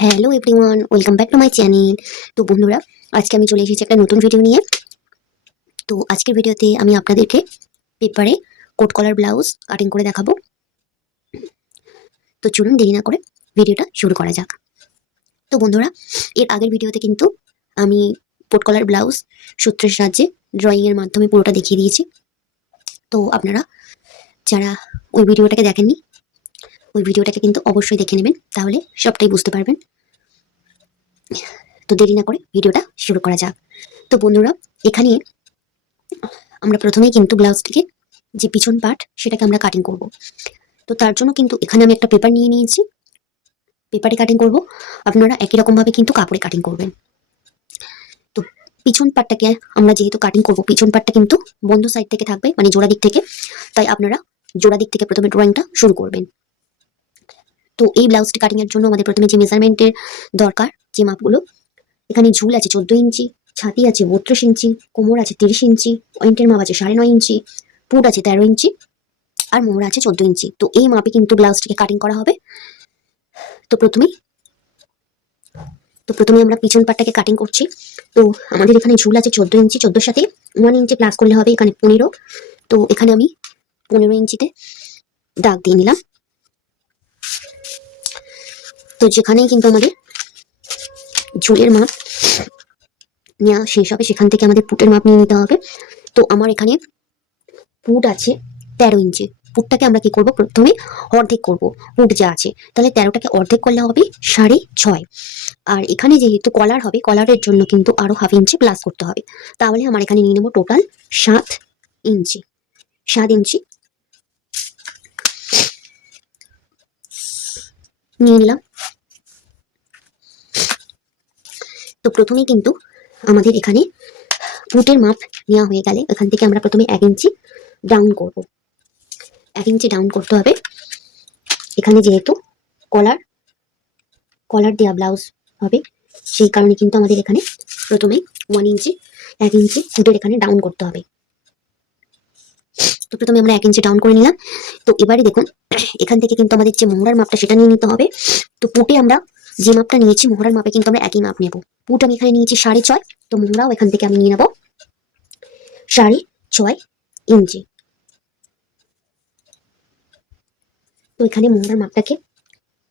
Hello everyone, welcome back to my channel. তো বন্ধুরা, আজকে আমি চলে এসেছি একটা নতুন ভিডিও নিয়ে। তো আজকের ভিডিওতে আমি আপনাদেরকে পেপারে কোট কলার ব্লাউজ কাটিং করে দেখাবো। তো চলুন দেরি না করে ভিডিওটা শুরু করা যাক। তো বন্ধুরা, এর আগের ভিডিওতে কিন্তু আমি কোট কলার ব্লাউজ সূত্রের সাহায্যে ড্রয়িংয়ের মাধ্যমে পুরোটা দেখিয়ে দিয়েছি। তো আপনারা যারা ওই ভিডিওটাকে দেখেননি, ওই ভিডিওটাকে কিন্তু অবশ্যই দেখে নেবেন, তাহলে সবটাই বুঝতে পারবেন। তো দেরি না করে ভিডিওটা শুরু করা যাক। তো বন্ধুরা, এখানে আমরা প্রথমেই কিন্তু ব্লাউজটিকে যে পিছন পার্ট সেটাকে আমরা কাটিং করব। তো তার জন্য কিন্তু এখানে আমি একটা পেপার নিয়ে নিয়েছি, পেপারে কাটিং করব। আপনারা একই রকম ভাবে কিন্তু কাপড়ে কাটিং করবেন। তো পিছন পার্টটাকে আমরা যেহেতু কাটিং করব, পিছন পার্টটা কিন্তু বন্ধ সাইড থেকে থাকবে, মানে জোড়া দিক থেকে। তাই আপনারা জোড়া দিক থেকে প্রথমে ড্রয়িংটা শুরু করবেন। তো এই ব্লাউজটি কাটিং এর জন্য আমাদের প্রথমে যে মেজারমেন্টের দরকার, যে মাপগুলো, এখানে ঝুল আছে 14 ইঞ্চি, ছাতি আছে 32 ইঞ্চি, কোমর আছে 30 ইঞ্চি, পয়েন্টের মাপ আছে 9.5 ইঞ্চি, পুট আছে 13 ইঞ্চি, আর মোহরা আছে 14 ইঞ্চি। তো এই মাপে কিন্তু ব্লাউজটিকে কাটিং করা হবে। তো প্রথমেই তো প্রথমে আমরা পিছন পাটটাকে কাটিং করছি। তো আমাদের এখানে ঝুল আছে 14 ইঞ্চি, 14-র সাথে 1 ইঞ্চি প্লাস করলে হবে এখানে 15। তো এখানে আমি 15 ইঞ্চিতে দাগ দিয়ে নিলাম। তো যেখানেই কিন্তু আমাদের ঝুলের মাপ নেওয়া শেষ হবে, সেখান থেকে আমাদের পুটের মাপ নিয়ে নিতে হবে। তো আমার এখানে পুট আছে 13 ইঞ্চি। পুটটাকে আমরা কি করব, প্রথমে অর্ধেক করব। পুট যা আছে, তাহলে 13টাকে অর্ধেক করলে হবে 6.5। আর এখানে যেহেতু কলার হবে, কলারের জন্য কিন্তু আরো 1/2 ইঞ্চি প্লাস করতে হবে। তাহলে আমার এখানে নিয়ে নেবো টোটাল 7 ইঞ্চি। 7 ইঞ্চি নিয়ে নিলাম। তো প্রথমেই কিন্তু আমাদের এখানে পুটের মাপ নেওয়া হয়ে গেলে এখান থেকে আমরা প্রথমে 1 ইঞ্চি ডাউন করব। 1 ইঞ্চি ডাউন করতে হবে। এখানে যেহেতু কলার কলার দেওয়া ব্লাউজ হবে, সেই কারণে কিন্তু আমাদের এখানে প্রথমে 1 ইঞ্চি 1 ইঞ্চি পুটের এখানে ডাউন করতে হবে। তো প্রথমে আমরা 1 ইঞ্চি ডাউন করে নিলাম। তো এবারে দেখুন, এখান থেকে কিন্তু আমাদের যে মোহরার মাপটা সেটা নিয়ে নিতে হবে। তো পুটে আমরা যে মাপটা নিয়েছি, মোহরার মাপে কিন্তু আমরা একই মাপ নেব। পুট আমি এখানে নিয়েছি 6.5, তো মোহরাও এখান থেকে আমি নিয়ে নেব 6.5 ইঞ্চি। তো এখানে মোহরার মাপটাকে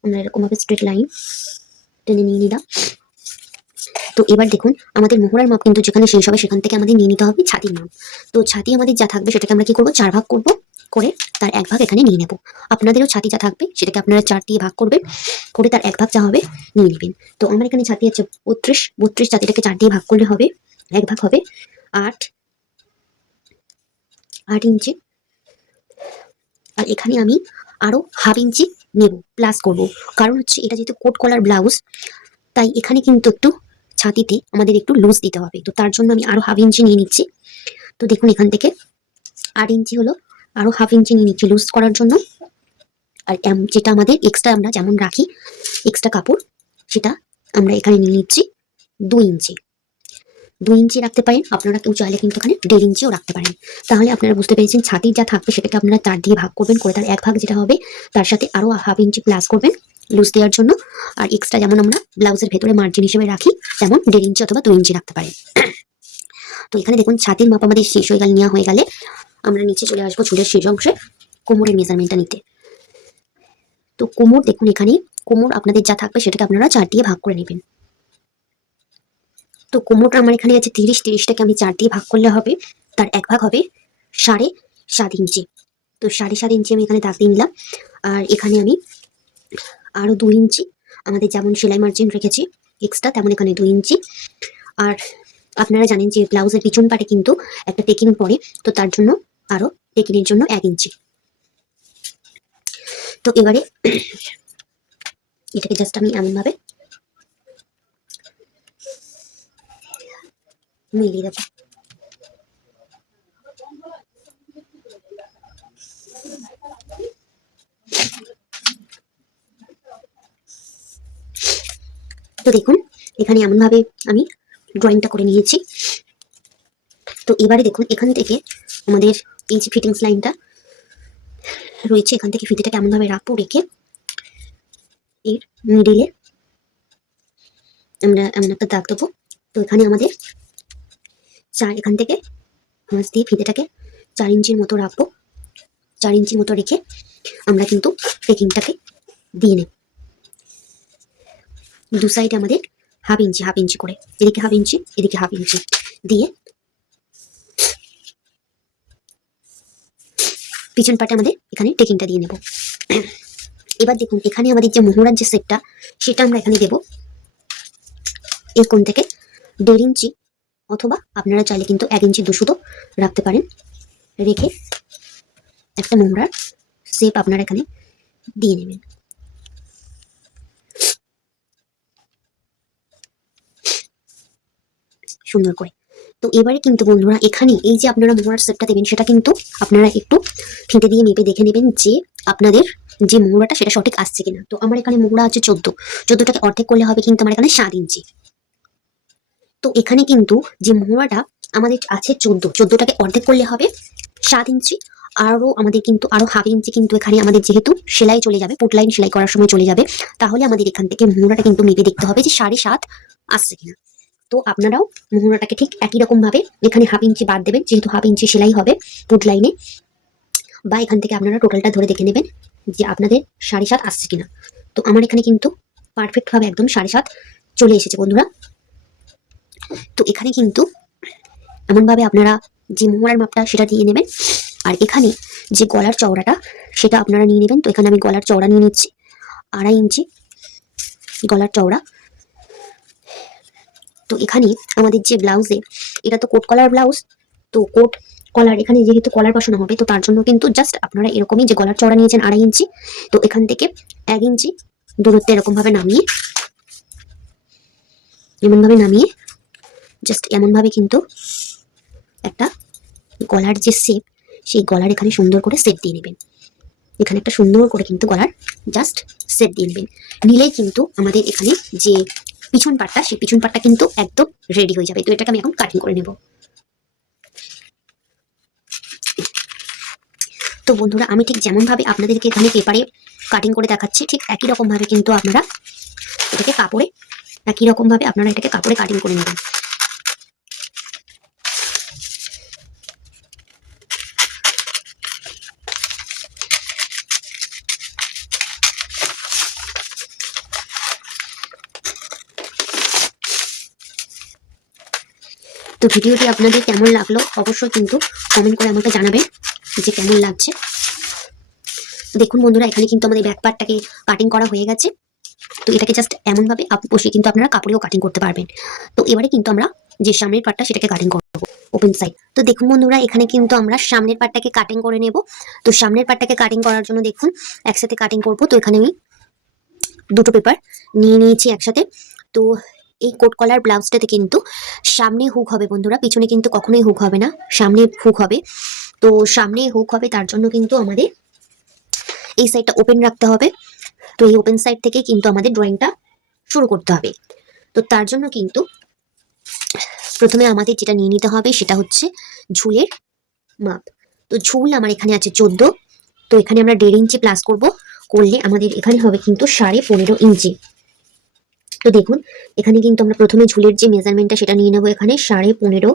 আমরা এরকম ভাবে স্ট্রেট লাইন টেনে নিয়ে নিলাম। তো এবার দেখুন, আমাদের মোহরার মাপ কিন্তু যেখানে শেষ হবে সেখান থেকে আমাদের নিয়ে নিতে হবে ছাতির মাপ। তো ছাতি আমাদের যা থাকবে সেটাকে আমরা কি করবো, 4 ভাগ করব, করে তার 1 ভাগ এখানে নিয়ে নেব। আপনাদেরও ছাতি যা থাকবে সেটাকে আপনারা 4 দিয়ে ভাগ করবেন, করে তার 1 ভাগ যা হবে নিয়ে নেবেন। তো আমার এখানে ছাতি আছে 32, ছাতিটাকে 4 দিয়ে ভাগ করলে হবে 1 ভাগ হবে 8 ইঞ্চি। আর এখানে আমি আরো 1/2 ইঞ্চি নেব, প্লাস করব। কারণ হচ্ছে এটা যেহেতু কোট কলার ব্লাউজ, তাই এখানে কিন্তু একটু ছাতিতে আমাদের একটু লুজ দিতে হবে। তো তার জন্য আমি আরো 1/2 ইঞ্চি নিয়ে নিচ্ছি। তো দেখুন, এখান থেকে 8 ইঞ্চি হলো, আরো 1/2 ইঞ্চি নিয়ে নিচ্ছি লুজ করার জন্য। আর যেটা আমাদের এক্সট্রা আমরা যেমন রাখি এক্সট্রা কাপড়, সেটা আমরা এখানে নিয়ে নিচ্ছি 2 ইঞ্চি। 2 ইঞ্চি রাখতে পারেন আপনারা, কেউ চাইলে কিন্তু এখানে 1.5 ইঞ্চিও রাখতে পারেন। তাহলে আপনারা বুঝতে পেরেছেন, ছাতির যা থাকবে সেটাকে আপনারা 4 দিয়ে ভাগ করবেন, করে তার 1 ভাগ যেটা হবে তার সাথে আরো 1/2 ইঞ্চি প্লাস করবেন লুজ দেওয়ার জন্য। আর এক্সট্রা যেমন আমরা ব্লাউজের ভেতরে মার্জিন হিসেবে রাখি, তেমন 1.5 ইঞ্চি অথবা 2 ইঞ্চি রাখতে পারেন। তো এখানে দেখুন, ছাতির মাপ আমাদের শেষ হয়ে গেল, নেওয়া হয়ে গেলে আমরা নিচে চলে আসবো চুলের শেষ অংশে কোমরের মেজারমেন্টটা নিতে। তো কোমর দেখুন, এখানে কোমর আপনাদের যা থাকবে সেটাকে আপনারা 4 দিয়ে ভাগ করে নেবেন। তো কোমরটা আমার এখানে আছে 30, 30টাকে আমি 4 দিয়ে ভাগ করলে হবে তার 1 ভাগ হবে 7.5 ইঞ্চি। তো 7.5 ইঞ্চি আমি এখানে দাগ দিয়ে নিলাম। আর এখানে আমি আরো 2 ইঞ্চি আমাদের যেমন সেলাই মার্জিন রেখেছি এক্সট্রা, তেমন এখানে 2 ইঞ্চি। আর আপনারা জানেন যে ব্লাউজের পিছন পাটে কিন্তু একটা টেকিং পড়ে, তো তার জন্য আরো টেকিংয়ের জন্য 1 ইঞ্চি। তো এবারে এটাকে জাস্ট আমি এমন ভাবে মিলিয়ে দেবো। তো দেখুন, এখানে এমন ভাবে আমি ড্রয়িংটা করে নিয়েছি। তো এবারে দেখুন, এখান থেকে আমাদের এই যে ফিটিংস লাইনটা রয়েছে, এখান থেকে ফিতেটাকে এমন ভাবে রাখবো, রেখে এর মিডিলে আমরা এমন একটা দাগ দেবো। তো এখানে আমাদের এখান থেকে মাছ দিয়ে ফিতেটাকে 4 ইঞ্চির মতো রাখবো। 4 ইঞ্চির মতো রেখে আমরা কিন্তু পেকিংটাকে দিয়ে নেব। দু সাইডে আমাদের হাফ ইঞ্চি করে, এদিকে হাফ ইঞ্চি, এদিকে হাফ ইঞ্চি দিয়ে পিছন পাটে আমাদের এখানে টেকিংটা দিয়ে নেব। এবার দেখুন এখানে আমাদের যে মোহরার যে সেটটা সেটা আমরা এখানে দেব এই কোণ থেকে 1.5 ইঞ্চি, অথবা আপনারা চাইলে কিন্তু 1 ইঞ্চি 2 সুতো রাখতে পারেন। রেখে একটা মোহরার শেপ আপনারা এখানে দিয়ে নেবেন। সুন্দর করে। তো এবারে কিন্তু বন্ধুরা এখানে এই যে আপনারা মোহরার শেপটা দেবেন সেটা কিন্তু আপনারা একটু ফিতে দিয়ে মেপে দেখে নেবেন যে আপনাদের যে মোহরাটা সেটা সঠিক আসছে কিনা। তো আমার এখানে মোহরা আছে 14টাকে অর্ধেক করলে হবে কিন্তু আমার এখানে 7 ইঞ্চি। তো এখানে কিন্তু যে মোহরাটা আমাদের আছে 14টাকে অর্ধেক করলে হবে 7 ইঞ্চি। আরো আমাদের কিন্তু আরো হাফ ইঞ্চি কিন্তু এখানে আমাদের যেহেতু সেলাই চলে যাবে, পুট লাইন সেলাই করার সময় চলে যাবে, তাহলে আমাদের এখান থেকে মোহরাটা কিন্তু মেপে দেখতে হবে যে 7.5 আসছে কিনা। তো আপনারাও মোহরাটাকে ঠিক একই রকম ভাবে এখানে হাফ ইঞ্চি বাদ দেবেন, যেহেতু হাফ ইঞ্চি সেলাই হবে পুট লাইনে, বা এখান থেকে আপনারা টোটালটা ধরে দেখে নেবেন যে আপনাদের 7.5 আসছে কিনা। তো আমার এখানে কিন্তু পারফেক্ট ভাবে একদম 7.5 চলে এসেছে বন্ধুরা। তো এখানে কিন্তু এমন ভাবে আপনারা যে মোহরার মাপটা সেটা দিয়ে নেবেন। আর এখানে যে গলার চওড়াটা সেটা আপনারা নিয়ে নেবেন। তো এখানে আমি গলার চওড়া নিয়ে নিচ্ছি 2.5 ইঞ্চি গলার চওড়া। তো এখানে আমাদের যে ব্লাউজে, এটা তো কোট কলার ব্লাউজ, তো কোট কলার এখানে যেহেতু কলার বসানো হবে, তো তার জন্য কিন্তু জাস্ট আপনারা এরকমই যে গলার চওড়া নিয়েছেন 2.5 ইঞ্চি, তো এখান থেকে 1 ইঞ্চি দূরত্বে এরকম ভাবে নামিয়ে, এমন ভাবে নামিয়ে জাস্ট এমন ভাবে কিন্তু একটা গলার যে শেপ, সেই গলার এখানে সুন্দর করে শেপ দিয়ে নেবেন। এখানে একটা সুন্দর করে কিন্তু গলার জাস্ট শেপ দিয়ে নেবেন। নিলেই কিন্তু আমাদের এখানে যে পিছন পাটটা, সেই পিছন পাটটা কিন্তু একদম রেডি হয়ে যাবে। তো এটাকে আমি এখন কাটিং করে নেব। তো বন্ধুরা আমি ঠিক যেমন ভাবে আপনাদেরকে এখানে পেপারে কাটিং করে দেখাচ্ছি, ঠিক একই রকম ভাবে কিন্তু আপনারা এটাকে কাপড়ে, একই রকম ভাবে আপনারা এটাকে কাপড়ে কাটিং করে নেবেন। তো ভিডিওটি আপনাদের কেমন লাগলো অবশ্যই কিন্তু কমেন্ট করে আমাকে জানাবেন যে কেমন লাগছে। দেখুন বন্ধুরা এখানে কিন্তু আমাদের ব্যাক পার্টটাকে কাটিং করা হয়ে গেছে। তো এটাকে জাস্ট এমন ভাবে বসে কিন্তু আপনারা কাপড়েও কাটিং করতে পারবেন। তো এবারে কিন্তু আমরা যে সামনের পার্টটা সেটাকে কাটিং করব ওপেন সাইড। তো দেখুন বন্ধুরা এখানে কিন্তু আমরা সামনের পার্টটাকে কাটিং করে নেব। তো সামনের পার্টটাকে কাটিং করার জন্য দেখুন একসাথে কাটিং করব। তো এখানে আমি দুটো পেপার নিয়ে নিয়েছি একসাথে। তো এই কোট কলার ব্লাউজটাতে কিন্তু সামনে হুক হবে বন্ধুরা, পিছনে কিন্তু কখনোই হুক হবে না, সামনে হুক হবে। তো সামনে হুক হবে তার জন্য কিন্তু আমাদের এই সাইডটা ওপেন রাখতে হবে। তো এই ওপেন সাইড থেকে কিন্তু আমাদের ড্রয়িংটা শুরু করতে হবে। তো তার জন্য কিন্তু প্রথমে আমাদের যেটা নিয়ে নিতে হবে সেটা হচ্ছে ঝুলের মাপ। তো ঝুল আমার এখানে আছে 14। তো এখানে আমরা 1.5 ইঞ্চি প্লাস করলে আমাদের এখানে হবে কিন্তু 15.5 ইঞ্চি। তো দেখুন এখানে কিন্তু আমরা প্রথমে ঝুলের যে মেজারমেন্টটা সেটা নিয়ে নেবো এখানে 15.5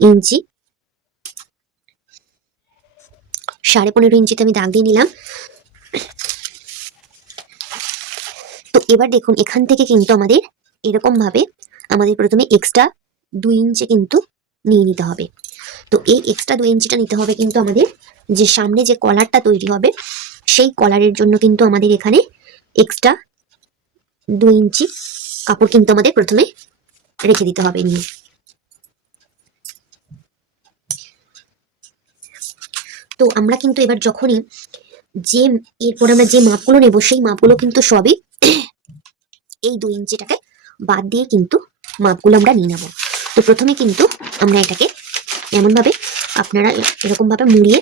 ইঞ্চি। 15.5 ইঞ্চিতে আমি দাগ দিয়ে নিলাম। তো এবার দেখুন এখান থেকে কিন্তু আমাদের এরকম ভাবে আমাদের প্রথমে এক্সট্রা 2 ইঞ্চি কিন্তু নিয়ে নিতে হবে। তো এই এক্সট্রা 2 ইঞ্চিটা নিতে হবে কিন্তু আমাদের যে সামনে যে কলারটা তৈরি হবে সেই কলারের জন্য কিন্তু আমাদের এখানে এক্সট্রা 2 ইঞ্চি কাপড় কিন্তু আমাদের প্রথমে রেখে দিতে হবে নিয়ে। তো আমরা কিন্তু এবার যখনই যে এরপর আমরা যে মাপগুলো নেব সেই মাপগুলো কিন্তু সবই এই 2 ইঞ্চিটাকে বাদ দিয়ে কিন্তু মাপগুলো আমরা নিয়ে নেব। তো প্রথমে কিন্তু আমরা এটাকে এমন ভাবে আপনারা এরকম ভাবে মুড়িয়ে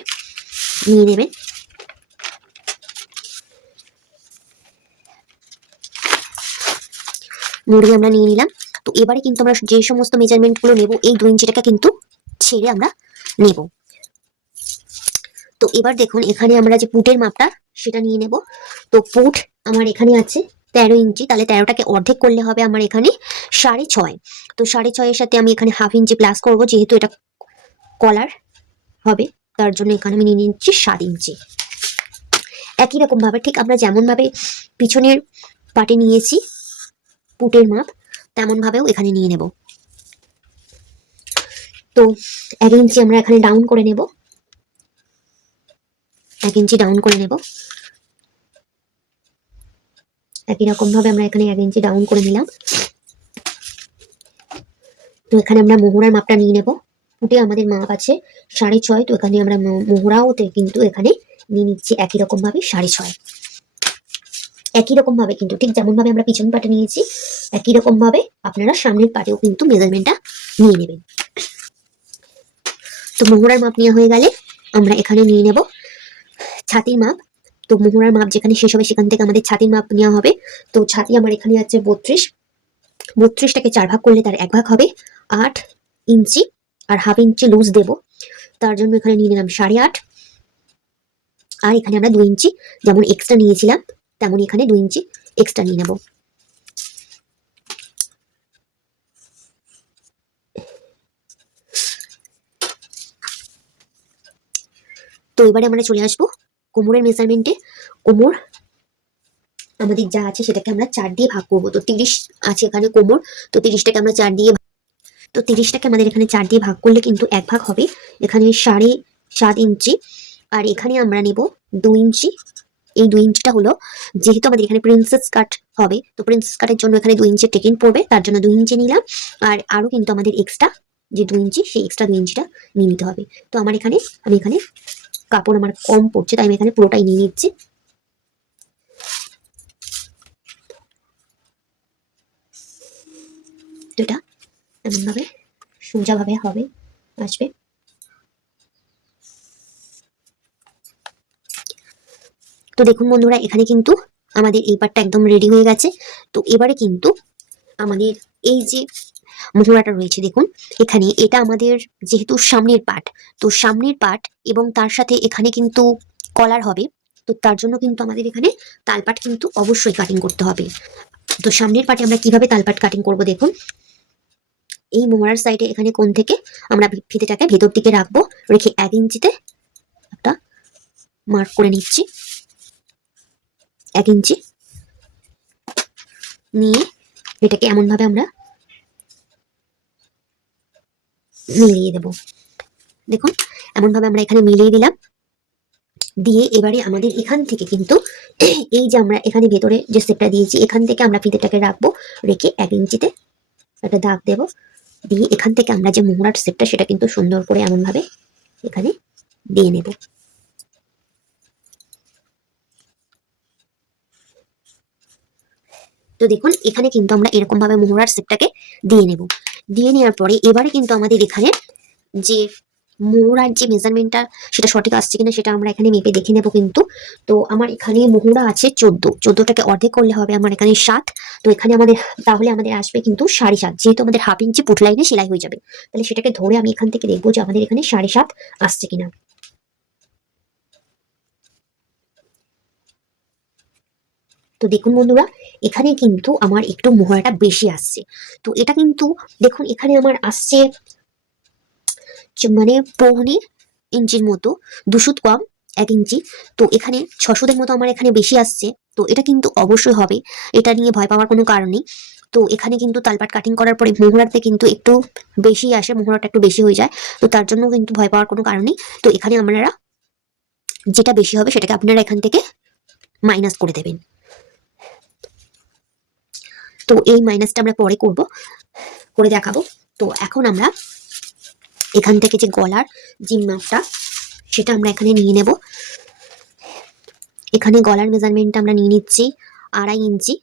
নিয়ে নেবেন। মুড়িয়ে আমরা নিয়ে নিলাম। তো এবারে কিন্তু আমরা যে সমস্ত মেজারমেন্ট গুলো নেব এই 2 ইঞ্চিটাকে কিন্তু ছেড়ে আমরা নেব। তো এবার দেখুন এখানে আমরা যে পুটের মাপটা সেটা নিয়ে নেব। তো পুট আমার এখানে আছে 13 ইঞ্চি, তাহলে 13টাকে অর্ধেক করলে হবে আমার এখানে 6.5। তো 6.5-এর সাথে আমি এখানে 1/2 ইঞ্চি প্লাস করবো, যেহেতু এটা কলার হবে, তার জন্য এখানে আমি নিয়ে নিচ্ছি 7 ইঞ্চি। একই রকম ভাবে ঠিক আমরা যেমন ভাবে পিছনের পাটে নিয়েছি পুটের মাপ, তেমন ভাবেও এখানে নিয়ে নেব। তো 1 ইঞ্চি আমরা এখানে ডাউন করে নেব, 1 ইঞ্চি ডাউন করে নেব। একই রকম ভাবে আমরা এখানে 1 ইঞ্চি ডাউন করে নিলাম। তো এখানে আমরা মোহরার মাপটা নিয়ে নেব। পুটে আমাদের মাপ আছে 6.5, তো এখানে আমরা মোহরাওতে কিন্তু এখানে নিয়ে নিচ্ছি একই রকম ভাবে 6.5। একই রকম ভাবে কিন্তু ঠিক যেমন ভাবে আমরা পিছন পাটে নিয়েছি, একই রকম ভাবে আপনারা সামনের পাটেও কিন্তু মেজারমেন্টটা নিয়ে নেবেন। তো মোহরার মাপ নেওয়া হয়ে গেলে আমরা এখানে নিয়ে নেব ছাতির মাপ। তো মোহরার মাপ যেখানে শেষ হবে সেখান থেকে আমাদের ছাতির মাপ নেওয়া হবে। তো ছাতি আমার এখানে আছে 32, 32টাকে 4 ভাগ করলে তার 1 ভাগ হবে 8 ইঞ্চি, আর 1/2 ইঞ্চি লুজ দেব, তার জন্য এখানে নিয়ে নিলাম 8.5। আর এখানে আমরা 2 ইঞ্চি যেমন এক্সট্রা নিয়েছিলাম, তেমন এখানে 2 ইঞ্চি এক্সট্রা নিয়ে নেব। তো এবারে আমরা চলে আসবো কোমরের মেজারমেন্টে। কোমর আমাদের যা আছে সেটাকে আমরা 4 দিয়ে ভাগ করবো। তো 30 আছে এখানে কোমর, তো 30টাকে আমরা 4 দিয়ে, তো 30টাকে আমাদের এখানে 4 দিয়ে ভাগ করলে কিন্তু 1 ভাগ হবে এখানে 7.5 ইঞ্চি। আর এখানে আমরা নেব 2 ইঞ্চি। এই 2 ইঞ্চিটা হলো, যেহেতু আমাদের এখানে প্রিন্সেস কাট হবে, তো প্রিন্সেস কাটের জন্য এখানে 2 ইঞ্চি টেকিং পড়বে, তার জন্য 2 ইঞ্চি নিলাম। আর আরো কিন্তু আমাদের এক্সট্রা যে 2 ইঞ্চি, সেই এক্সট্রা 2 ইঞ্চিটা নিয়ে নিতে হবে। তো আমি এখানে কাপড় আমার কম পড়ছে, তাই আমি এখানে পুরোটাই নিয়ে নিচ্ছি। তো এটা এমন ভাবে সোজা ভাবে হবে, আসবে। তো দেখুন বন্ধুরা, এখানে কিন্তু আমাদের এই পার্টটা একদম রেডি হয়ে গেছে। তো এবারে কিন্তু আমাদের এই যে মোহরাটা রয়েছে, দেখুন এখানে এটা আমাদের যেহেতু সামনের পার্ট, তো সামনের পার্ট এবং তার সাথে এখানে কিন্তু কলার হবে, তো তার জন্য কিন্তু আমাদের এখানে তালপাট কিন্তু অবশ্যই কাটিং করতে হবে। তো সামনের পার্টে আমরা কিভাবে তালপাট কাটিং করব, দেখুন এই মোহরার সাইডে এখানে কোণ থেকে আমরা ফিতেটাকে ভেতর দিকে রাখবো, রেখে 1 ইঞ্চিতে একটা মার্ক করে নিচ্ছি। 1 ইঞ্চি নিয়ে এটাকে এমন ভাবে আমরা মিলিয়ে দেব। দেখুন এমন ভাবে আমরা এখানে মিলিয়ে দিলাম। দিয়ে এবারে আমাদের এখান থেকে কিন্তু এই যে আমরা এখানে ভেতরে যে শেপটা দিয়েছি, এখান থেকে আমরা ফিতেটাকে রাখবো, রেখে 1 ইঞ্চিতে একটা দাগ দেব। দিয়ে এখান থেকে আমরা যে মোহরার শেপটা, সেটা কিন্তু সুন্দর করে এমন ভাবে এখানে দিয়ে নেব। তো দেখুন এখানে কিন্তু আমরা এরকম ভাবে মোহরার শেপটাকে দিয়ে নেব। দিয়ে নেওয়ার পরে এবারে কিন্তু আমাদের এখানে যে মোহরার যে মেজারমেন্টটা, সেটা সঠিক আসছে কিনা সেটা আমরা এখানে মেপে দেখে নেব কিন্তু। তো আমার এখানে মোহরা আছে 14, 14টাকে অর্ধেক করলে হবে আমার এখানে 7। তো এখানে আমাদের তাহলে আমাদের আসবে কিন্তু 7.5, যেহেতু আমাদের 1/2 ইঞ্চি পুট লাইনে সেলাই হয়ে যাবে, তাহলে সেটাকে ধরে আমি এখান থেকে দেখবো যে আমাদের এখানে 7.5 আসছে কিনা। তো দেখুন বন্ধুরা, এখানে কিন্তু আমার একটু মোহরাটা বেশি আসছে। তো এটা কিন্তু দেখুন এখানে আমার আসছে মানে 1.25 ইঞ্চির মতো, 2 সুত কম 1 ইঞ্চি। তো এখানে 6 সুতের মতো আমার এখানে বেশি আসছে। তো এটা কিন্তু অবশ্যই হবে, এটা নিয়ে ভয় পাওয়ার কোনো কারণ নেই। তো এখানে কিন্তু তালপাট কাটিং করার পরে মোহরাতে কিন্তু একটু বেশি আসে, মোহরাটা একটু বেশি হয়ে যায়, তো তার জন্য কিন্তু ভয় পাওয়ার কোনো কারণ নেই। তো এখানে আপনারা যেটা বেশি হবে সেটাকে আপনারা এখান থেকে মাইনাস করে দেবেন। তো এই মাইনাসটা আমরা পরে করে দেখাবো। তো এখন আমরা এখান থেকে যে গলার যে মাপটা, সেটা আমরা এখানে নিয়ে নেব। এখানে গলার মেজারমেন্টটা আমরা নিয়ে নিচ্ছি 2.5 ইঞ্চি,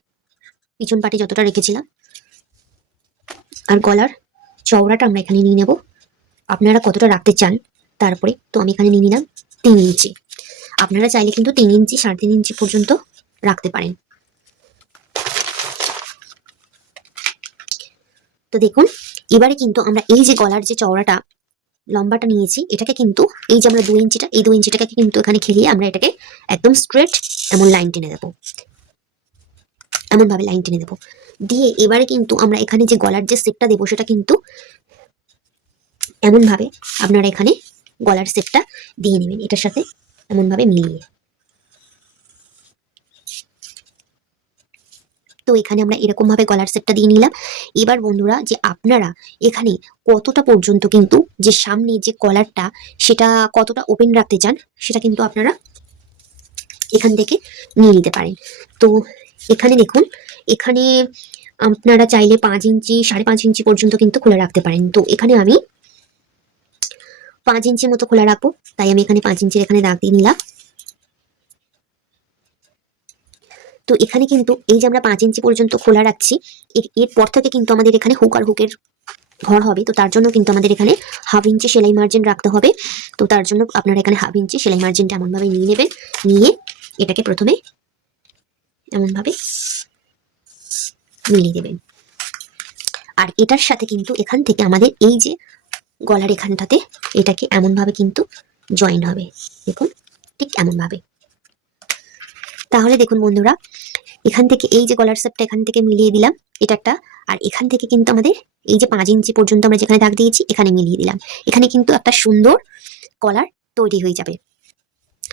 পিছন পাটে যতটা রেখেছিলাম। আর গলার চওড়াটা আমরা এখানে নিয়ে নেব, আপনারা কতটা রাখতে চান তারপরে। তো আমি এখানে নিয়ে নিলাম 3 ইঞ্চি। আপনারা চাইলে কিন্তু 3 ইঞ্চি 3.5 ইঞ্চি পর্যন্ত রাখতে পারেন। তো দেখুন এবারে কিন্তু আমরা এই যে গলার যে চওড়াটা লম্বাটা নিয়েছি, এটাকে কিন্তু এই যে আমরা 2 ইঞ্চিটা, এই 2 ইঞ্চিটাকে কিন্তু এখানে খেলিয়ে আমরা এটাকে একদম স্ট্রেট এমন লাইন টেনে দেবো। এমনভাবে লাইন টেনে দেবো। দিয়ে এবারে কিন্তু আমরা এখানে যে গলার যে শেপটা দেবো সেটা কিন্তু এমনভাবে আপনারা এখানে গলার শেপটা দিয়ে নেবেন এটার সাথে এমনভাবে মিলিয়ে। তো এখানে আমরা এরকম ভাবে গলার সেটটা দিয়ে নিলাম। এবার বন্ধুরা যে আপনারা এখানে কতটা পর্যন্ত কিন্তু যে সামনে যে কলারটা সেটা কতটা ওপেন রাখতে চান সেটা কিন্তু আপনারা এখান থেকে নিয়ে নিতে পারেন। তো এখানে দেখুন, এখানে আপনারা চাইলে 5 ইঞ্চি 5.5 ইঞ্চি পর্যন্ত কিন্তু খোলা রাখতে পারেন। তো এখানে আমি 5 ইঞ্চির মতো খোলা রাখবো, তাই আমি এখানে 5 ইঞ্চির এখানে দাগ দিয়ে নিলাম। তো এখানে কিন্তু এই যে আমরা 5 ইঞ্চি পর্যন্ত খোলা রাখছি, এরপর থেকে কিন্তু আমাদের এখানে হুক আর হুকের ঘর হবে। তো তার জন্য কিন্তু আমাদের এখানে 1/2 ইঞ্চি সেলাই মার্জিন রাখতে হবে। তো তার জন্য আপনারা এখানে 1/2 ইঞ্চি সেলাই মার্জিনটা এমনভাবে নিয়ে নেবেন, নিয়ে এটাকে প্রথমে এমনভাবে মিলিয়ে দেবেন। আর এটার সাথে কিন্তু এখান থেকে আমাদের এই যে গলার এখানটাতে এটাকে এমনভাবে কিন্তু জয়েন হবে, দেখুন ঠিক এমনভাবে। তাহলে দেখুন বন্ধুরা, এখান থেকে এই যে গলার শেপটা এখান থেকে মিলিয়ে দিলাম এটা একটা, আর এখান থেকে কিন্তু আমাদের এই যে 5 ইঞ্চি পর্যন্ত আমরা যেখানে দাগ দিয়েছি এখানে মিলিয়ে দিলাম। এখানে কিন্তু একটা সুন্দর কলার তৈরি হয়ে যাবে।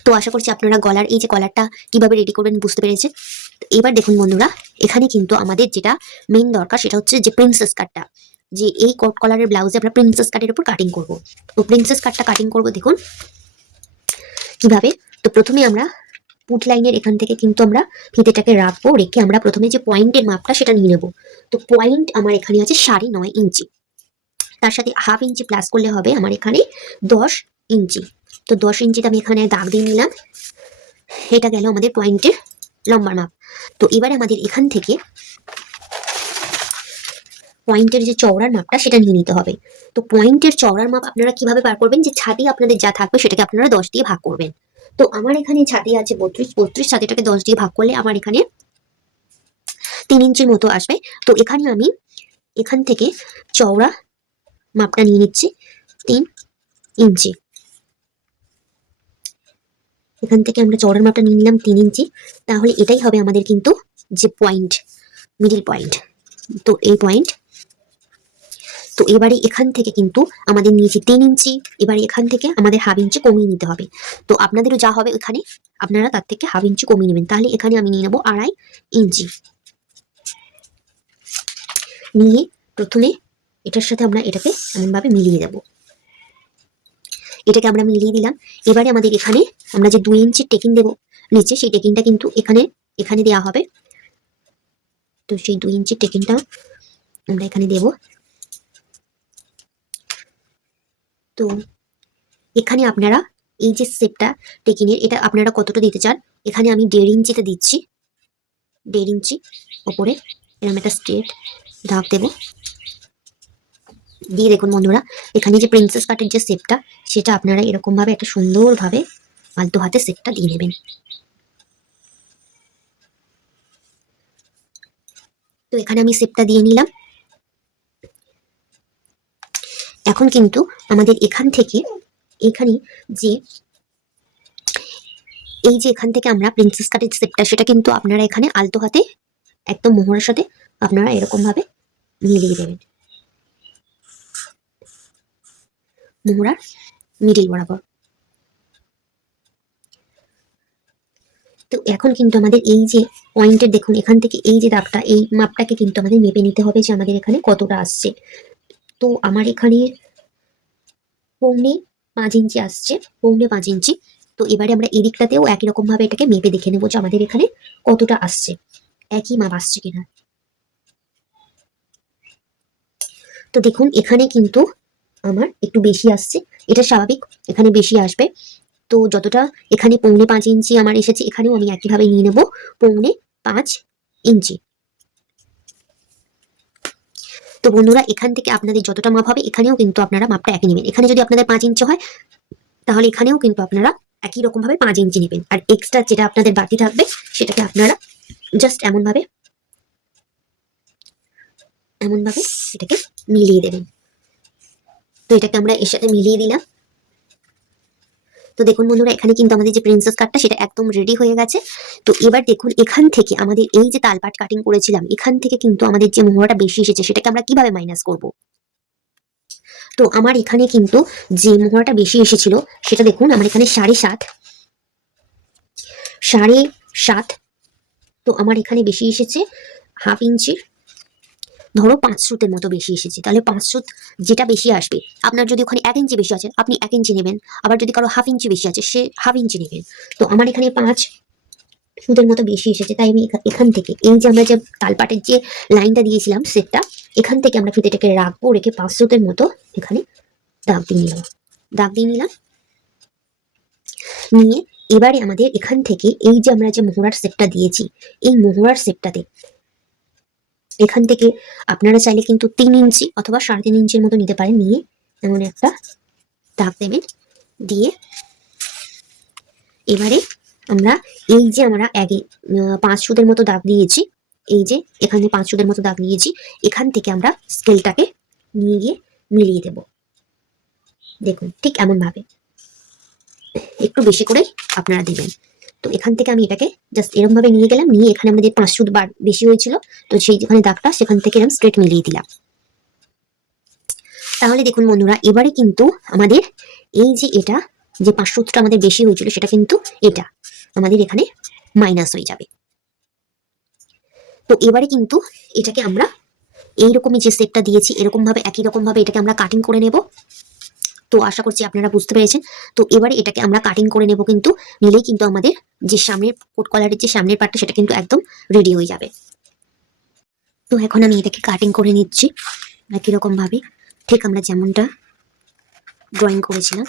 তো আশা করছি আপনারা গলার এই যে কলারটা কিভাবে রেডি করবেন বুঝতে পেরেছেন। এবার দেখুন বন্ধুরা, এখানে কিন্তু আমাদের যেটা মেইন দরকার সেটা হচ্ছে যে প্রিন্সেস কাটটা, যে এই কট কলারের ব্লাউজে আমরা প্রিন্সেস কাটের উপর কাটিং করব। তো প্রিন্সেস কাটটা কাটিং করব দেখুন কিভাবে। তো প্রথমে আমরা পুট লাইনের এখান থেকে কিন্তু আমরা ফিতেটাকে রাখবো, রেখে আমরা প্রথমে যে পয়েন্টের মাপটা সেটা নিয়ে নেব। তো পয়েন্ট আমার এখানে আছে 9.5 ইঞ্চি, তার সাথে 1/2 ইঞ্চি প্লাস করলে হবে আমার এখানে 10 ইঞ্চি। তো 10 ইঞ্চিতে আমি এখানে দাগ দিয়ে নিলাম। এটা গেল আমাদের পয়েন্টের লম্বার মাপ। তো এবারে আমাদের এখান থেকে পয়েন্টের যে চওড়ার মাপটা সেটা নিয়ে নিতে হবে। তো পয়েন্টের চওড়ার মাপ আপনারা কিভাবে বার করবেন, যে ছাতি আপনাদের যা থাকবে সেটাকে আপনারা 10 দিয়ে ভাগ করবেন। তো আমার এখানে ছাতি আছে 32 ছাতিটাকে 10 দিয়ে ভাগ করলে আমার এখানে 3 ইঞ্চির মতো আসবে। তো এখানে আমি এখান থেকে চওড়া মাপটা নিয়ে নিচ্ছি 3 ইঞ্চি। এখান থেকে আমরা চওড়ার মাপটা নিয়ে নিলাম 3 ইঞ্চি। তাহলে এটাই হবে আমাদের কিন্তু যে পয়েন্ট, মিডিল পয়েন্ট। তো এই পয়েন্ট। তো এবারে এখান থেকে কিন্তু আমাদের নিয়েছি 3 ইঞ্চি, এবারে এখান থেকে আমাদের 1/2 ইঞ্চি কমিয়ে নিতে হবে। তো আপনাদেরও যা হবে এখানে আপনারা তার থেকে 1/2 ইঞ্চি কমিয়ে নেবেন। তাহলে এখানে আমি নিয়ে নেবো 2.5 ইঞ্চি। নিয়ে প্রথমে এটার সাথে আমরা এটাকে এমনভাবে মিলিয়ে দেব। এটাকে আমরা মিলিয়ে দিলাম। এবারে আমাদের এখানে আমরা যে 2 ইঞ্চি টেকিং দেবো নিচে, সেই টেকিংটা কিন্তু এখানে এখানে দেওয়া হবে। তো সেই 2 ইঞ্চি টেকিংটা আমরা এখানে দেব। তো এখানে আপনারা এই যে শেপটা টেকিংয়ের এটা আপনারা কতটা দিতে চান, এখানে আমি 1.5 ইঞ্চিতে দিচ্ছি। 1.5 ইঞ্চি ওপরে এরকম একটা স্ট্রেট দাগ দেব। দিয়ে দেখুন বন্ধুরা, এখানে যে প্রিন্সেস কাটের যে শেপটা সেটা আপনারা এরকম ভাবে একটা সুন্দরভাবে আলতো হাতে শেপটা দিয়ে নেবেন। তো এখানে আমি শেপটা দিয়ে নিলাম। এখন কিন্তু আমাদের এখান থেকে এখানে যে এই যে এখান থেকে আমরা প্রিন্সেস কাটের শেপটা সেটা কিন্তু আপনারা এখানে আলতো হাতে একদম মোহরের সাথে আপনারা এরকম ভাবে মিলিয়ে দেবেন, মোহরার মিডিল বরাবর। তো এখন কিন্তু আমাদের এই যে পয়েন্টের দেখুন এখান থেকে এই যে দাগটা এই মাপটাকে কিন্তু আমাদের মেপে নিতে হবে যে আমাদের এখানে কতটা আসছে। তো আমার এখানে 4.5 ইঞ্চি আসছে, 4.5 ইঞ্চি। তো এবারে আমরা এই দিকটাতেও একই রকম ভাবে এটাকে মেপে দেখে নেবো যে আমাদের এখানে কতটা আসছে, একই মাপ আসছে কিনা। তো দেখুন এখানে কিন্তু আমার একটু বেশি আসছে, এটা স্বাভাবিক, এখানে বেশি আসবে। তো যতটা এখানে 4.5 ইঞ্চি আমার এসেছে এখানেও আমি একইভাবে নিয়ে নেবো 4.5 ইঞ্চি। তো বন্ধুরা এখান থেকে আপনাদের যতটা মাপ হবে এখানেও কিন্তু আপনারা মাপটা একই নেবেন। এখানে যদি আপনাদের 5 ইঞ্চি হয় তাহলে এখানেও কিন্তু আপনারা একই রকম ভাবে 5 ইঞ্চি নেবেন। আর এক্সট্রা যেটা আপনাদের বাকি থাকবে সেটাকে আপনারা জাস্ট এমনভাবে এটাকে মিলিয়ে দেবেন। তো এটাকে আমরা এর সাথে মিলিয়ে দিলাম। তো দেখুন বন্ধুরা, এখানে কিন্তু আমাদের যে প্রিন্সেস কাটটা সেটা একদম রেডি হয়ে গেছে। তো এবার দেখুন এখান থেকে আমাদের এই যে তালপাট কাটিং করেছিলাম, এখান থেকে কিন্তু আমাদের যে মোহরাটা বেশি এসেছে সেটাকে আমরা কিভাবে মাইনাস করব। তো আমার এখানে কিন্তু যে মোহরাটা বেশি এসেছিল সেটা দেখুন, আমার এখানে 7.5 7.5, তো আমার এখানে বেশি এসেছে হাফ ইঞ্চির, ধরো 5 সুতের মতো বেশি এসেছে। তাহলে 5 সুত যেটা বেশি আসবে, আপনার যদি ওখানে 1 ইঞ্চি বেশি আছে আপনি 1 ইঞ্চি নেবেন, আবার যদি কারো হাফ ইঞ্চি বেশি আছে সে হাফ ইঞ্চি নেবেন। তো আমার এখানে 5 সুতের মতো বেশি এসেছে, তাই আমি এখান থেকে এই যে আমরা যে তালপাটের যে লাইনটা দিয়েছিলাম সেটটা, এখান থেকে আমরা ফিতেটাকে রাখবো, রেখে 5 সুতের মতো এখানে দাগ দিয়ে নিলাম। দাগ দিয়ে নিলাম, নিয়ে এবারে আমাদের এখান থেকে এই যে আমরা যে মোহরার সেটটা দিয়েছি, এই মোহরার সেটটাতে এখান থেকে আপনারা চাইলে কিন্তু 3 ইঞ্চি অথবা 3.5 ইঞ্চির মতো নিতে পারেন, নিয়ে এমন একটা দাগ দেবেন। দিয়ে এবারে আমরা এই যে আমরা আগে 5 সুতের মতো দাগ দিয়েছি, এই যে এখানে 5 সুতের মতো দাগ দিয়েছি, এখান থেকে আমরা স্কেলটাকে নিয়ে গিয়ে মিলিয়ে দেব। দেখুন ঠিক এমন ভাবে একটু বেশি করে আপনারা দেবেন। তো এখান থেকে আমি এটাকে জাস্ট এরকম ভাবে নিয়ে গেলাম, নিয়ে এখানে আমাদের 5 সুত বার বেশি হয়েছিল, তো সেই যেখানে দাগটা সেখান থেকে এরকম স্ট্রেট মিলিয়ে দিলাম। তাহলে দেখুন বন্ধুরা, এবারে কিন্তু আমাদের এই যে এটা যে 5 সুতটা আমাদের বেশি হয়েছিল সেটা কিন্তু এটা আমাদের এখানে মাইনাস হয়ে যাবে। তো এবারে কিন্তু এটাকে আমরা এইরকমই যে সেটটা দিয়েছি এরকম ভাবে একই রকম ভাবে এটাকে আমরা কাটিং করে নেব। তো আশা করছি আপনারা বুঝতে পেরেছেন। তো এবারে এটাকে আমরা কাটিং করে নেব, কিন্তু নিলেই কিন্তু আমাদের যে সামনের কোট কলারের যে সামনের পার্টটা সেটা কিন্তু একদম রেডি হয়ে যাবে। তো এখন আমি এটাকে কাটিং করে নিচ্ছি একই রকম ভাবে, ঠিক আমরা যেমনটা ড্রয়িং করেছিলাম।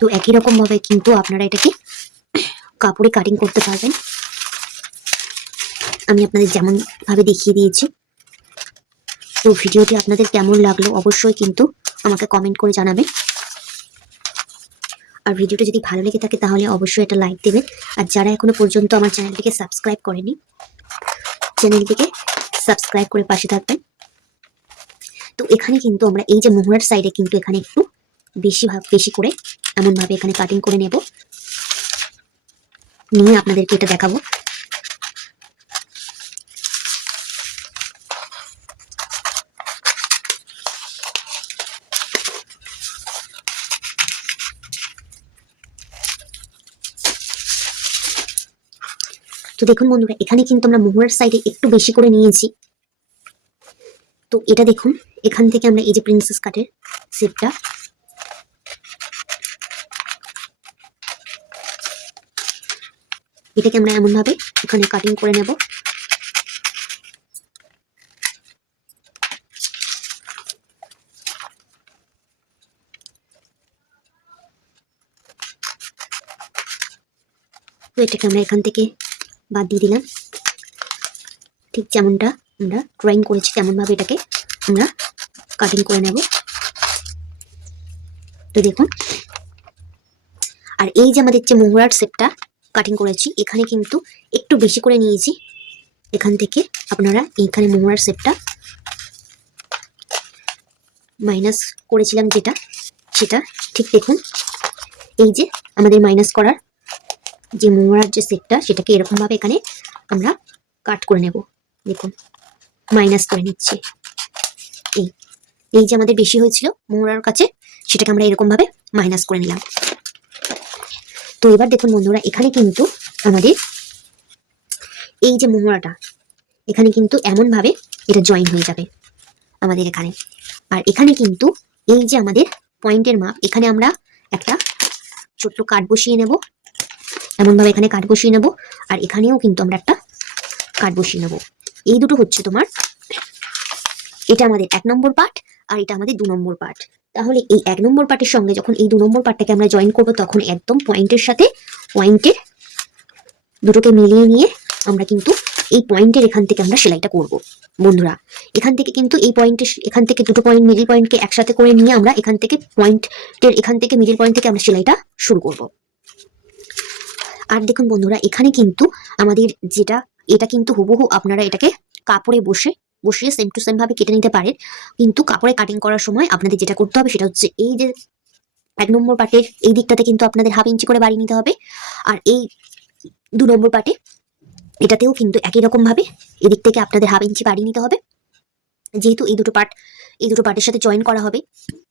তো একই রকম ভাবে কিন্তু আপনারা এটাকে কাপড়ে কাটিং করতে পারবেন, আমি আপনাদের যেমন ভাবে দেখিয়ে দিয়েছি। তো ভিডিওটি আপনাদের কেমন লাগলো অবশ্যই কিন্তু আমাকে কমেন্ট করে জানাবেন। আর ভিডিওটা যদি ভালো লেগে থাকে তাহলে অবশ্যই একটা লাইক দেবেন। আর যারা এখনো পর্যন্ত আমার চ্যানেলটিকে সাবস্ক্রাইব করেনি, চ্যানেলটিকে সাবস্ক্রাইব করে পাশে থাকবেন। তো এখানে কিন্তু আমরা এই যে মোহরার সাইডে কিন্তু এখানে একটু বেশি করে এমন ভাবে এখানে কাটিং করে নেব, নিয়ে আপনাদেরকে এটা দেখাবো। তো দেখুন বন্ধুরা, এখানে কিন্তু আমরা মোহরার সাইডে একটু বেশি করে নিয়েছি। তো এটা দেখুন, এখান থেকে আমরা এই যে প্রিন্সেস কাটের শেপটা, এটাকে আমরা এমন ভাবে এখানে কাটিং করে নেব। তো এটাকে আমরা এখান থেকে বাদ দিয়ে দিলাম, ঠিক যেমনটা আমরা ড্রয়িং করেছি তেমন ভাবে এটাকে আমরা কাটিং করে নেব। তো দেখুন, আর এই যে আমাদের যে মোহরার শেপটা কাটিং করেছি এখানে কিন্তু একটু বেশি করে নিয়েছি, এখান থেকে আপনারা এইখানে মোহরার শেপটা মাইনাস করেছিলাম যেটা, সেটা ঠিক দেখুন এই যে আমাদের মাইনাস করার যে মোহরার যে শেপটা সেটাকে এরকম ভাবে এখানে আমরা কাট করে নেব। দেখুন মাইনাস করে নিচ্ছি, এই যে আমাদের বেশি হয়েছিল মোহরার কাছে সেটাকে আমরা এরকম ভাবে মাইনাস করে নিলাম। তো এবার দেখুন বন্ধুরা, এখানে কিন্তু আমাদের এই যে মোহরাটা এখানে কিন্তু এমন ভাবে এটা জয়েন হয়ে যাবে আমাদের এখানে। আর এখানে কিন্তু এই যে আমাদের পয়েন্টের মাপ, এখানে আমরা একটা ছোট্ট কাট বসিয়ে নেব, এমন ভাবে এখানে কাট বসিয়ে নেব, আর এখানেও কিন্তু আমরা একটা কাট বসিয়ে নেব। এই দুটো হচ্ছে তোমার, এটা আমাদের 1 নম্বর পার্ট আর এটা আমাদের 2 নম্বর পার্ট। তাহলে এই 1 নম্বর পার্টের সঙ্গে যখন এই 2 নম্বর পার্টটাকে আমরা জয়েন করব তখন একদম পয়েন্টের সাথে পয়েন্টের দুটোকে মিলিয়ে নিয়ে আমরা কিন্তু এই পয়েন্টের এখান থেকে আমরা সেলাইটা করব বন্ধুরা। এখান থেকে কিন্তু এই পয়েন্টের এখান থেকে দুটো পয়েন্ট মিডল পয়েন্টকে একসাথে করে নিয়ে আমরা এখান থেকে পয়েন্টের এখান থেকে মিডল পয়েন্ট থেকে আমরা সেলাইটা শুরু করব। আর দেখুন বন্ধুরা, এখানে কিন্তু আমাদের যেটা এটা কিন্তু হুবহু আপনারা এটাকে কাপড়ে বসিয়ে সেম টু সেম ভাবে কেটে নিতে পারেন। কিন্তু কাপড়ে কাটিং করার সময় আপনাদের যেটা করতে হবে সেটা হচ্ছে এই যে 1 নম্বর পার্টের এই দিকটাতে কিন্তু আপনাদের হাফ ইঞ্চি করে বাড়িয়ে নিতে হবে। আর এই 2 নম্বর পার্টে এটাতেও কিন্তু একই রকম ভাবে এদিক থেকে আপনাদের হাফ ইঞ্চি বাড়িয়ে নিতে হবে। যেহেতু এই দুটো পার্টের সাথে জয়েন করা হবে,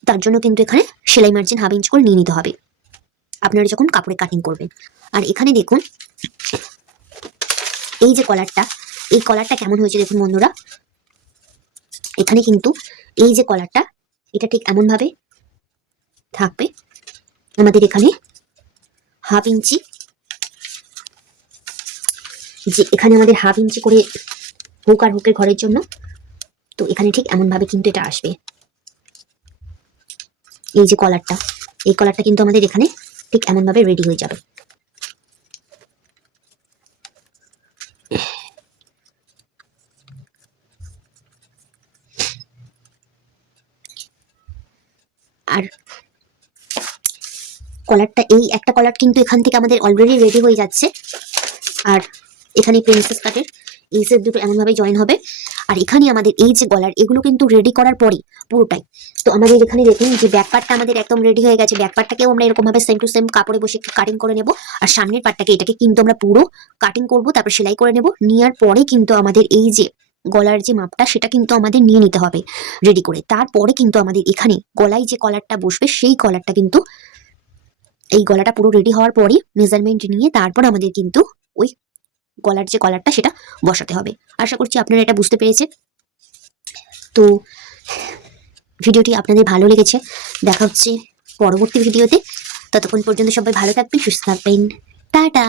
তার জন্য কিন্তু এখানে সেলাই মার্জিন হাফ ইঞ্চ করে নিয়ে নিতে হবে আপনারা যখন কাপড়ে কাটিং করবেন। আর এখানে দেখুন এই যে এই কলারটা কেমন হয়েছে দেখুন বন্ধুরা। এখানে কিন্তু এই যে কলারটা এটা ঠিক এমন ভাবে থাকবে। আমাদের এখানে হাফ ইঞ্চি, যে এখানে আমাদের হাফ ইঞ্চি করে হুক আর হুকের ঘরের জন্য, তো এখানে ঠিক এমন ভাবে কিন্তু এটা আসবে। এই যে এই কলারটা কিন্তু আমাদের এখানে ঠিক এমন ভাবে রেডি হয়ে যাবে। আর কলারটা এই একটা কলার কিন্তু এখান থেকে আমাদের অলরেডি রেডি হয়ে যাচ্ছে। আর এখানে প্রিন্সেস কাটের এই সেট দুটো এমন ভাবে জয়েন হবে। আর এখানে আমাদের এই যে গলার এগুলো কিন্তু রেডি করার পরে পুরোটাই, তো আমাদের এখানে দেখুন যে ব্যাক পার্টটা আমাদের একদম রেডি হয়ে গেছে। ব্যাক পার্টটাকেও আমরা এরকম ভাবে সেম টু সেম কাপড়ে বসে কাটিং করে নেব। আর সামনের পার্টটাকে এটাকে কিন্তু আমরা পুরো কাটিং করব, তারপর সেলাই করে নেব। নেওয়ার পরে কিন্তু আমাদের এই যে গলার যে মাপটা সেটা কিন্তু আমাদের নিয়ে নিতে হবে রেডি করে। তারপরে কিন্তু আমাদের এখানে গলায় যে কলারটা বসবে সেই কলারটা কিন্তু এই গলাটা পুরো রেডি হওয়ার পরে মেজারমেন্ট নিয়ে তারপর আমাদের কিন্তু ওই গলার যে কলারটা সেটা বসাতে হবে। আশা করছি আপনারা এটা বুঝতে পেরেছেন। তো ভিডিওটি আপনাদের ভালো লেগেছে। দেখা হচ্ছে পরবর্তী ভিডিওতে। ততক্ষণ পর্যন্ত সবাই ভালো থাকবেন, সুস্থ থাকবেন। টাটা।